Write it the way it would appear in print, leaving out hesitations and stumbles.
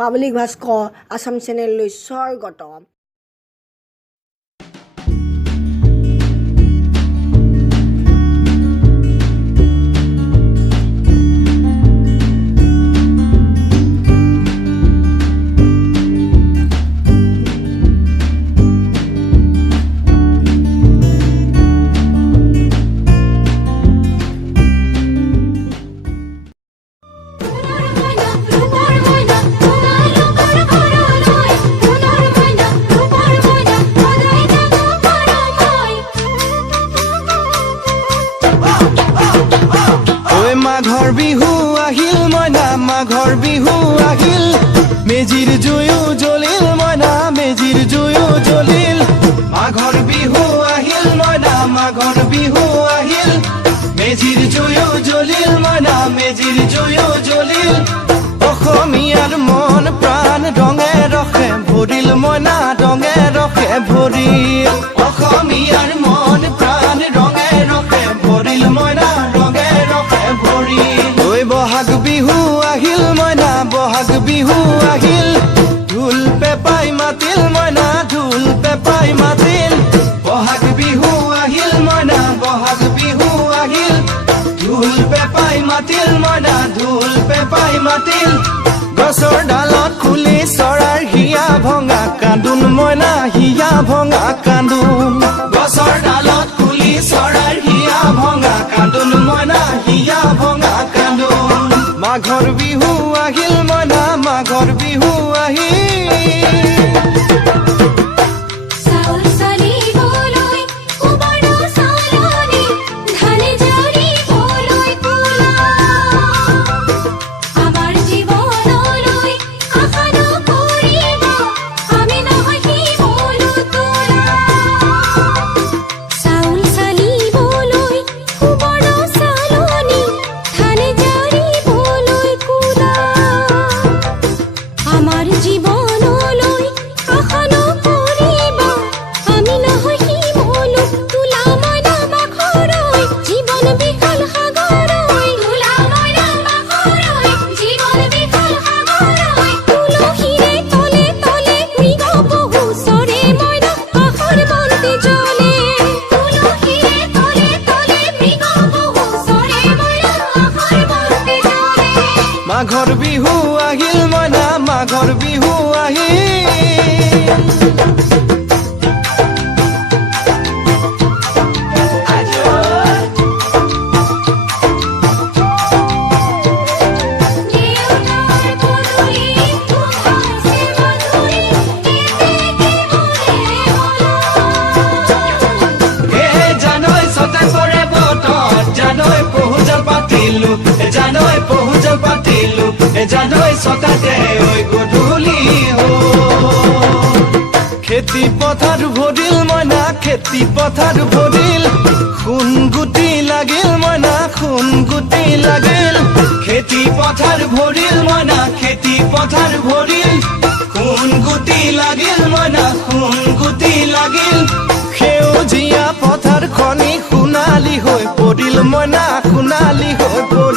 Public Bhaskar Assam চেনেললৈ স্বাগতম। মাঘৰ বিহু আহিল মইনা মাঘৰ বিহু আহিল মেজিৰ জুয়ো জ্বলিল মইনা মেজিৰ জুয়ো জ্বলিল মাঘৰ বিহু আহিল মইনা মাঘৰ বিহু আহিল মেজিৰ জুয়ো জ্বলিল মইনা মেজিৰ জুয়ো জ্বলিল অসমীয়াৰ মন প্ৰাণ ৰঙে ৰখে ভৰিল মইনা ৰঙে ৰখে ভৰিল অসমীয়াৰ মন প্ৰাণ ৰঙে ৰখে ভৰিল মইনা ৰঙে ৰখে ভৰিল বহাগ বিহু আহিল মইনা বহাগ বিহু আহিল ঢোল পেপাই মাতিল মইনা ঢোল পেপাই মাতিল বহাগ বিহু আহিল মইনা বহাগ বিহু আহিল ঢোল পেপাই মাতিল মইনা ঢোল পেপাই মাতিল গছৰ ডালত খুলি চৰাৰ হিয়া ভঙা কান্দোন মইনা হিয়া ভঙা কান্দোন গছৰ ডালত খুলি চৰাৰ হিয়া ভঙা কান্দোন মইনা হিয়া ভঙা কান্দোন মাঘৰ বিহু আহিল মইনা মাঘৰ বিহু আহিল মাঘৰ বিহু আহিল মইনা মাঘৰ বিহু আহিল জানৈ ছটাতে ঐ গধূলি খেতি পথাৰ ভৰিল মইনা খেতি পথাৰ ভৰিল সোণ গুটি লাগিল মইনা সোণ গুটি লাগিল খেতি পথাৰ ভৰিল মইনা খেতি পথাৰ ভৰিল সোণ গুটি লাগিল মইনা সোণ গুটি লাগিল সেউজীয়া পথাৰ খনি সোণালী হৈ পৰিল মইনা সোণালী হৈ পৰিল